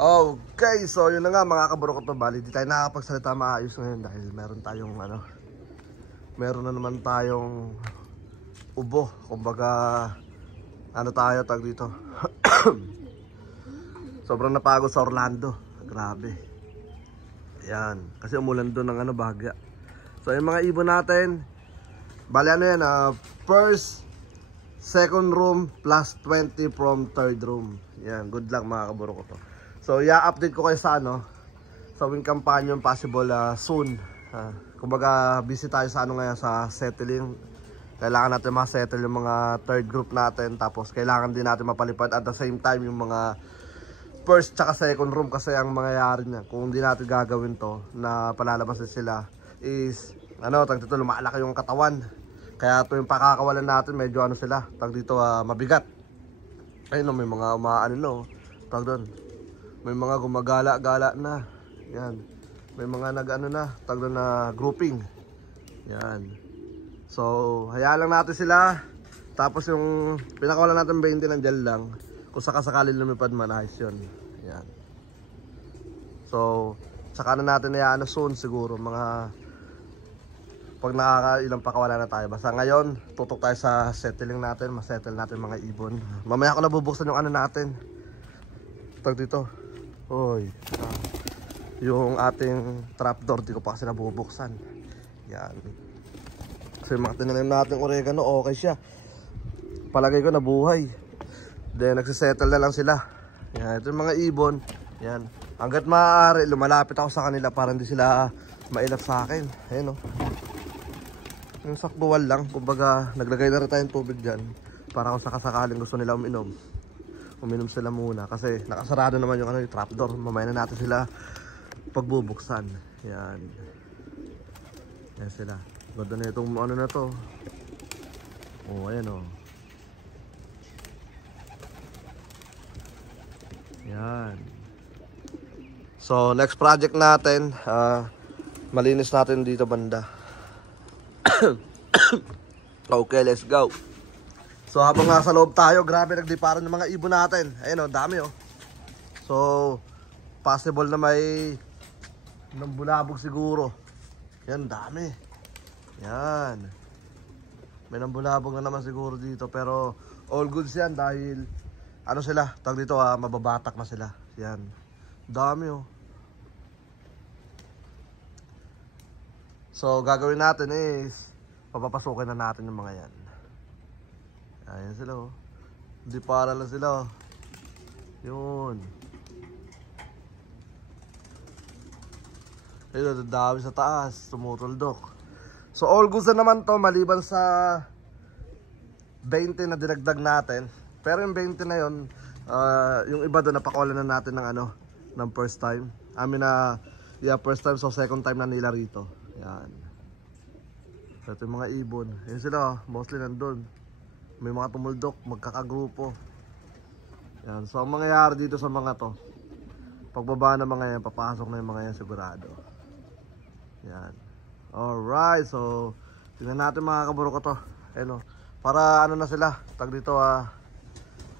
Okay, so yun na nga mga kaburo ko to. Bali, di tayo nakakapagsalita maayos ngayon dahil meron tayong meron na naman tayong ubo. Kumbaga, tayo tag dito. Sobrang napagod sa Orlando. Grabe. Yan, kasi umulan doon ng Bahagya. So yung mga ibon natin, bali yan, first, second room plus 20 from third room. Yan, good luck mga kaburo ko to. So i-update ko kayo sa sa wing companion possible soon. Kumbaga busy tayo sa ngayon sa settling. Kailangan natin ma-settle yung mga third group natin. Tapos kailangan din natin mapalipad at the same time yung mga first tsaka second room. Kasi ang mangyayari niya kung hindi natin gagawin to na palalabas sila is tag dito lumalaki yung katawan. Kaya ito yung pakakawalan natin medyo sila tag dito mabigat. Ayun may mga tag doon. May mga gumagala-gala na. Yan. May mga tag doon na grouping. Yan. So, hayaan lang natin sila. Tapos yung pinakawalan natin 20 nandiyan lang. Kung sakasakali lumipad man, ayos yun. Yan. So, saka na natin soon siguro. Mga pag nakakailang pakawala na tayo. Basta ngayon, tutok tayo sa settling natin. Masettle natin mga ibon. Mamaya ko nabubuksan yung natin. Tag dito. Hoy. Yung ating trapdoor, di ko pa kasi nabubuksan. Yan. Kasi mga tinanim natin oregano, okay siya. Palagay ko nabuhay. Then nagsisettle na lang sila. Yan, ito yung mga ibon. Yan. Hanggat maaari, lumalapit ako sa kanila para hindi sila mailap sa akin. Ayan yung sakbuwal lang. Kumbaga, naglagay na rin tayong tubig dyan. Para kung sakasakaling gusto nila uminom sila muna. Kasi nakasarado naman yung trapdoor. Mamaya na natin sila pagbubuksan. Yan. Yan sila. Ganda na itong na to. Ayan Yan. So next project natin, malinis natin dito banda. Okay, let's go. So habang nasa loob tayo, grabe nagdiparan ng mga ibon natin. Ayun dami So possible na may nambulabog siguro. Yan, dami. Yan. May nambulabog na naman siguro dito. Pero all goods yan dahil sila, tag dito mababatak na sila. Yan. Dami So gagawin natin is papapasukin na natin yung mga yan. Ayan sila Hindi para lang sila Yun. Ayun, dami sa taas, tumutuldok. So all goods na naman to maliban sa 20 na dinagdag natin. Pero yung 20 na yun, yung iba doon napakawalan na natin ng first time. First time, so second time na nila rito. Yan. So ito yung mga ibon. Yan sila, mostly nandun. May mga tumuldok, magkakagrupo. Yan. So ang mangyayari dito sa mga to, pagbaba ng mga yan, papasok na yung mga yan sigurado. Yan. Alright, so tingnan natin mga kaburo ko to. Ayun para na sila, tag dito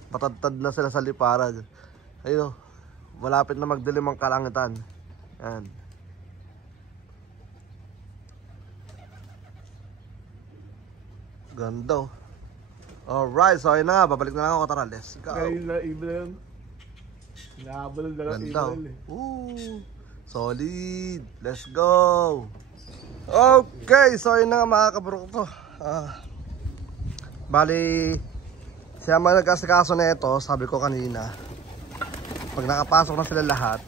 matadtad na sila sa liparag. Ayun malapit na magdilim ang kalangitan. Yan. Ganda Alright, so ayun na, babalik na lang ako. Tara, let's go. Kayo na ibon. Hinahabol na lang ibon. Solid. Let's go. Okay, so ayun na nga mga kaburo ko. Bali, siya man nagkasikaso na ito, sabi ko kanina. Pag nakapasok na sila lahat,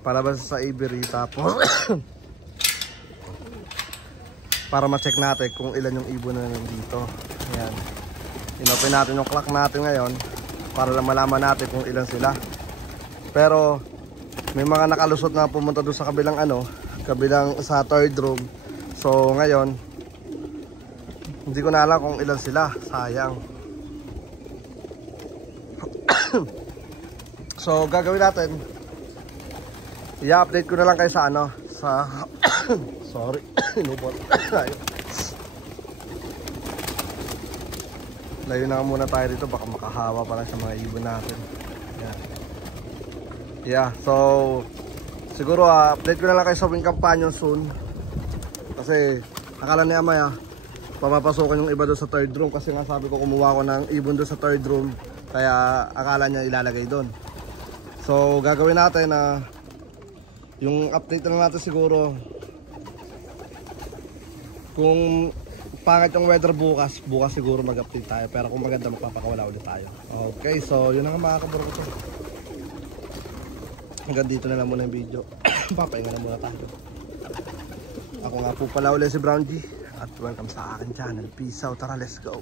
palabas sa aviary, tapos para ma-check natin kung ilan yung ibon na nandito. Ayan. Inopen natin yung clock natin ngayon para lang malaman natin kung ilan sila. Pero may mga nakalusot na pumunta doon sa kabilang kabilang sa third room. So ngayon hindi ko na alam kung ilan sila. Sayang. So gagawin natin, i-update ko na lang kayo sa sa sorry, inubot. Layo na muna tayo dito, baka makahawa pa lang sa mga ibon natin. Yan. Yeah, so siguro update ko na lang kayo sa Wing Companion soon. Kasi akala ni Amay papapasukan yung iba doon sa third room. Kasi nga sabi ko kumuha ko ng ibon doon sa third room. Kaya akala niya ilalagay doon. So gagawin natin na yung update na lang natin siguro. Kung pangit yung weather bukas siguro mag-update tayo. Pero kung maganda magpapakawala ulit tayo. Okay, so yun na nga mga kaburo ko to. Hanggang dito na lang muna yung video. Papahinga na muna tayo. Ako nga po pala ulit si Brown G. At welcome sa akin channel. Peace out. Tara, let's go.